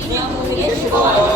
중요한 부분이 죽어요.